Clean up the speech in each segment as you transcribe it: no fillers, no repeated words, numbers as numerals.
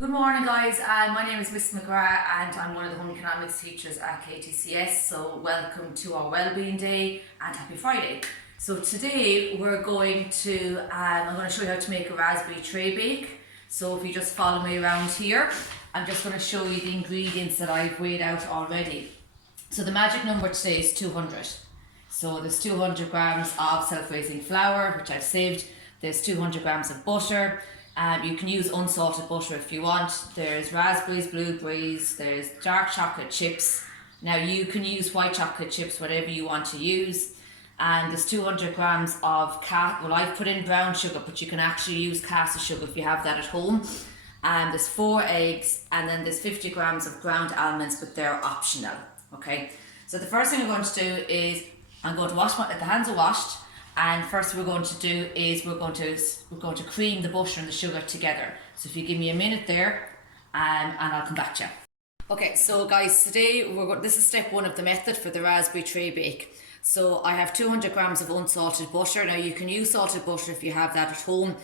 Good morning guys, my name is Miss McGrath and I'm one of the home economics teachers at KTCS, so welcome to our Wellbeing Day and happy Friday. So today I'm going to show you how to make a raspberry tray bake. So if you just follow me around here, I'm just going to show you the ingredients that I've weighed out already. So the magic number today is 200. So there's 200 grams of self-raising flour, which I've saved. There's 200 grams of butter. You can use unsalted butter if you want. There's raspberries, blueberries, there's dark chocolate chips. Now you can use white chocolate chips, whatever you want to use. And there's 200 grams of I've put in brown sugar, but you can actually use caster sugar if you have that at home. And there's 4 eggs, and then there's 50 grams of ground almonds, but they're optional. Okay, so the first thing I'm going to do is I'm going to wash the hands are washed. And first we're going to do is we're going to cream the butter and the sugar together. So if you give me a minute there, and I'll come back to you. Okay, so guys, today this is step 1 of the method for the raspberry tray bake. So I have 200 grams of unsalted butter. Now you can use salted butter if you have that at home.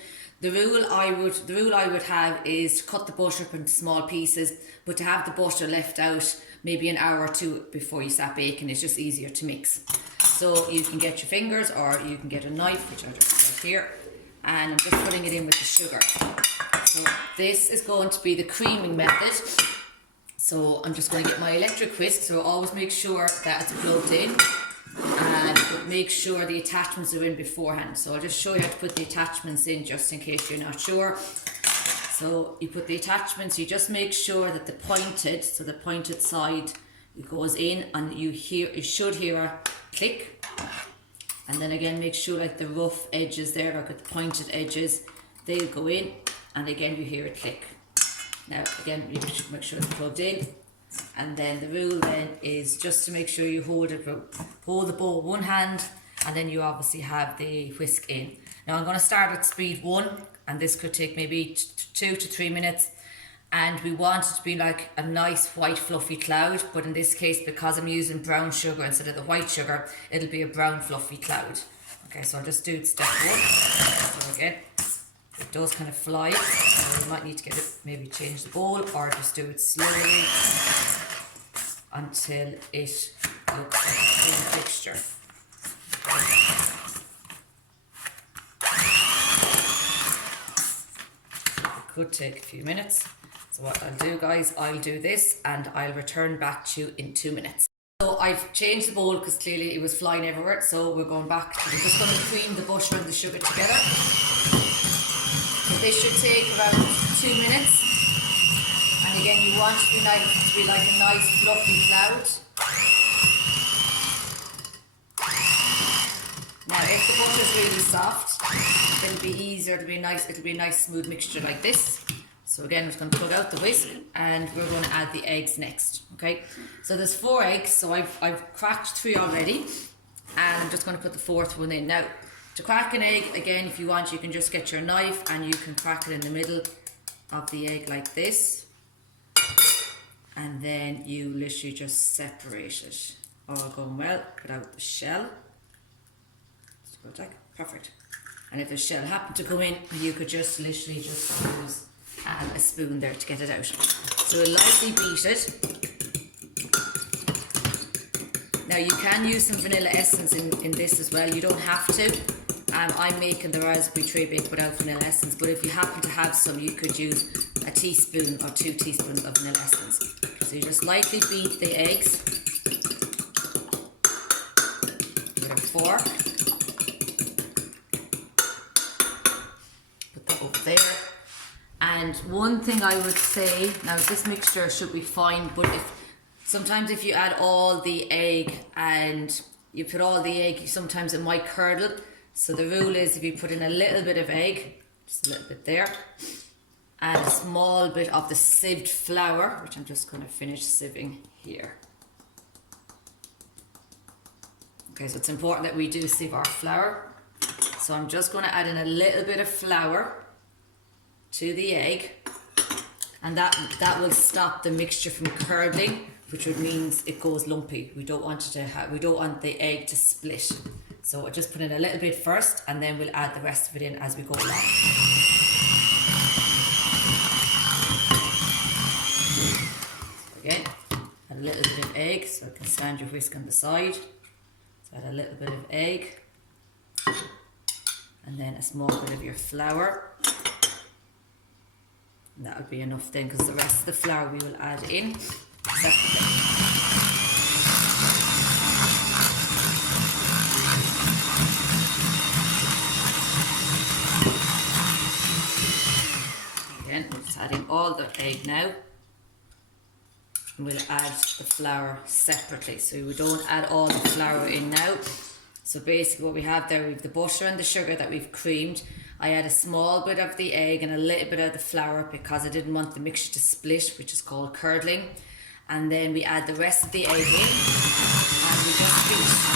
The rule I would have is to cut the butter up into small pieces, but to have the butter left out maybe an hour or 2 before you start baking. It's just easier to mix. So you can get your fingers or you can get a knife, which I'll just put here, and I'm just putting it in with the sugar. So this is going to be the creaming method. So I'm just going to get my electric whisk, so always make sure that it's plugged in and make sure the attachments are in beforehand. So I'll just show you how to put the attachments in just in case you're not sure. So you put the attachments, you just make sure that the pointed side goes in, and you should hear a click. And then again, make sure like the rough edges there, like at the pointed edges, they'll go in, and again you hear a click. Now again, you should make sure it's plugged in. And then the rule then is just to make sure you hold the bowl with one hand, and then you obviously have the whisk in. Now I'm going to start at speed 1, and this could take maybe 2 to 3 minutes. And we want it to be like a nice white fluffy cloud, but in this case, because I'm using brown sugar instead of the white sugar, it'll be a brown fluffy cloud. Okay, so I'll just do step 1. So again, it does kind of fly, so you might need to get it, maybe change the bowl, or just do it slowly until it looks like a clean mixture. It could take a few minutes. So what I'll do, guys, I'll do this and I'll return back to you in 2 minutes. So I've changed the bowl because clearly it was flying everywhere. So we're just going to cream the butter and the sugar together. So this should take around 2 minutes. And again, you want it to be like a nice fluffy cloud. Now, if the butter is really soft, it'll be easier. It'll be a nice smooth mixture like this. So again, I'm just going to plug out the whisk, and we're going to add the eggs next. Okay, so there's 4 eggs, so I've cracked 3 already, and I'm just going to put the 4th one in. Now, to crack an egg, again, if you want, you can just get your knife and you can crack it in the middle of the egg like this, and then you literally just separate it. All going well, put out the shell. Perfect. And if the shell happened to go in, you could just literally just use a spoon there to get it out. So we'll lightly beat it. Now you can use some vanilla essence in this as well. You don't have to. I'm making the raspberry tray bake without vanilla essence, but if you happen to have some, you could use a teaspoon or 2 teaspoons of vanilla essence. So you just lightly beat the eggs with a fork. Put that over there. And one thing I would say, now this mixture should be fine, but sometimes if you add all the egg and you put all the egg, sometimes it might curdle. So the rule is if you put in a little bit of egg, just a little bit there, and a small bit of the sieved flour, which I'm just going to finish sieving here. Okay, so it's important that we do sieve our flour. So I'm just going to add in a little bit of flour to the egg, and that will stop the mixture from curdling, which would means it goes lumpy. We don't want the egg to split. So we'll just put in a little bit first, and then we'll add the rest of it in as we go along. little bit of egg, so you can stand your whisk on the side. So add a little bit of egg, and then a small bit of your flour. And that would be enough then, because the rest of the flour we will add in separately. Again, we're just adding all the egg now. And we'll add the flour separately. So we don't add all the flour in now. So basically what we have there, we have the butter and the sugar that we've creamed. I add a small bit of the egg and a little bit of the flour because I didn't want the mixture to split, which is called curdling. And then we add the rest of the egg in and we just beat.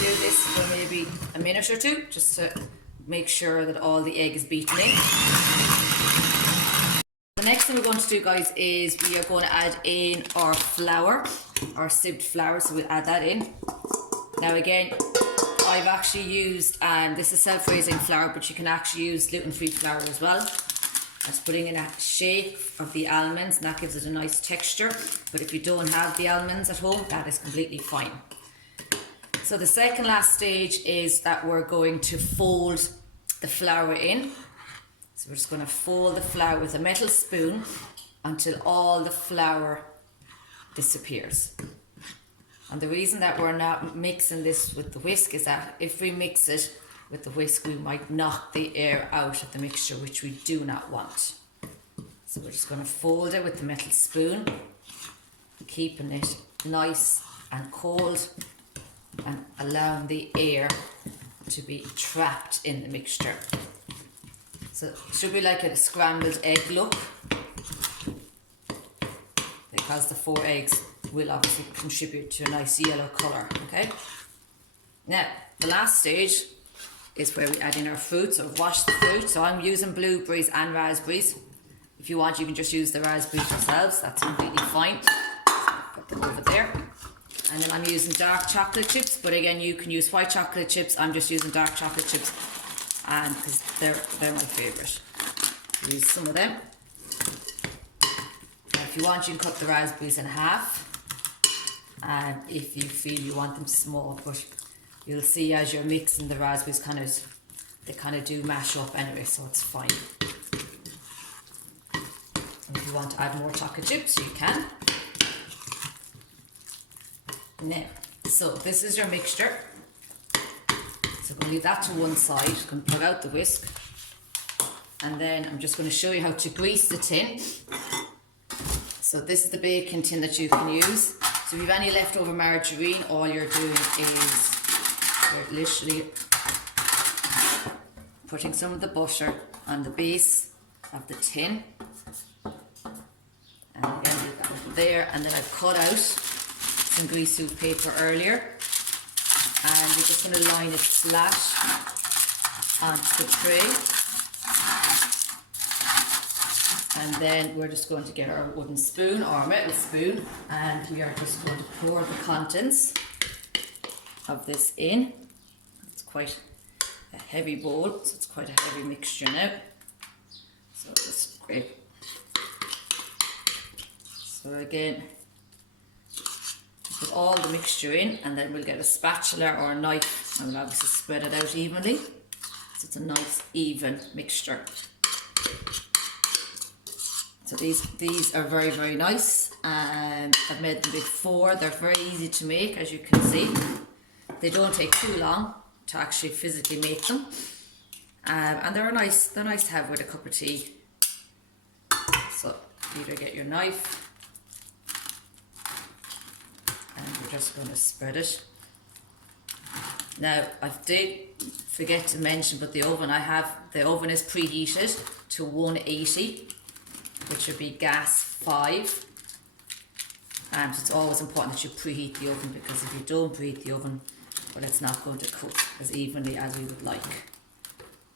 Do this for maybe a minute or two just to make sure that all the egg is beaten in. The next thing we're going to do, guys, is we are going to add in our flour, our sieved flour, so we'll add that in. Now again, I've actually used, this is self-raising flour, but you can actually use gluten-free flour as well. That's putting in a shake of the almonds, and that gives it a nice texture. But if you don't have the almonds at home, that is completely fine. So the second last stage is that we're going to fold the flour in. So we're just going to fold the flour with a metal spoon until all the flour disappears. And the reason that we're not mixing this with the whisk is that if we mix it with the whisk, we might knock the air out of the mixture, which we do not want. So we're just going to fold it with the metal spoon, keeping it nice and cold and allowing the air to be trapped in the mixture. So it should be like a scrambled egg look, because the 4 eggs will obviously contribute to a nice yellow colour, okay? Now, the last stage is where we add in our fruit. So wash the fruit. So I'm using blueberries and raspberries. If you want, you can just use the raspberries yourselves. That's completely fine. Put them over there. And then I'm using dark chocolate chips, but again, you can use white chocolate chips. I'm just using dark chocolate chips, and because they're my favourite. Use some of them. Now, if you want, you can cut the raspberries in half, and if you feel you want them small, but you'll see as you're mixing the raspberries, they kind of do mash up anyway, so it's fine. And if you want to add more chocolate chips, you can. Now, so this is your mixture. So I'm going to leave that to one side. I'm going to plug out the whisk. And then I'm just going to show you how to grease the tin. So this is the baking tin that you can use. So if you have any leftover margarine, all you're doing is you're literally putting some of the butter on the base of the tin. And again, leave that over there. And then I've cut out some greaseproof paper earlier, and we're just going to line it flat onto the tray, and then we're just going to get our wooden spoon or metal spoon, and we are just going to pour the contents of this in. It's quite a heavy bowl, so it's quite a heavy mixture now, so just scrape. So again, put all the mixture in, and then we'll get a spatula or a knife and we'll obviously spread it out evenly, so it's a nice even mixture. So these are very, very nice, and I've made them before. They're very easy to make, as you can see. They don't take too long to actually physically make them, and they're nice to have with a cup of tea. So either get your knife, and we're just going to spread it. Now, I did forget to mention, but the oven is preheated to 180, which would be gas 5. And it's always important that you preheat the oven, because if you don't preheat the oven, well, it's not going to cook as evenly as we would like.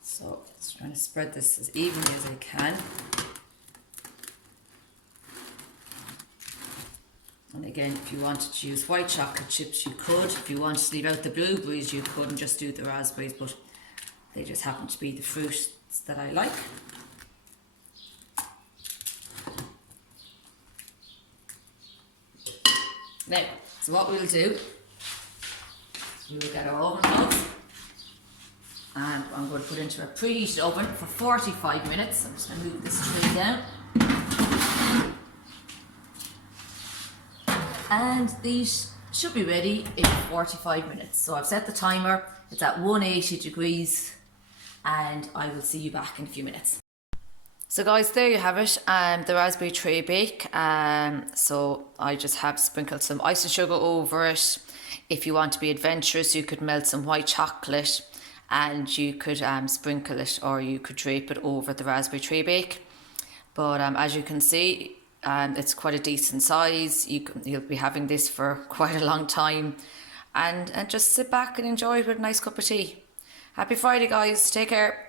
So, just trying to spread this as evenly as I can. And again, if you wanted to use white chocolate chips, you could. If you wanted to leave out the blueberries, you could and just do the raspberries, but they just happen to be the fruits that I like. Now, so what we'll do, we will get our oven out, and I'm going to put into a preheated oven for 45 minutes. I'm just going to move this tray down. And these should be ready in 45 minutes. So I've set the timer, it's at 180 degrees, and I will see you back in a few minutes. So guys, there you have it, the raspberry tray bake. So I just have sprinkled some icing sugar over it. If you want to be adventurous, you could melt some white chocolate and you could sprinkle it, or you could drape it over the raspberry tray bake. But as you can see, it's quite a decent size. You'll be having this for quite a long time, and just sit back and enjoy it with a nice cup of tea. Happy Friday, guys. Take care.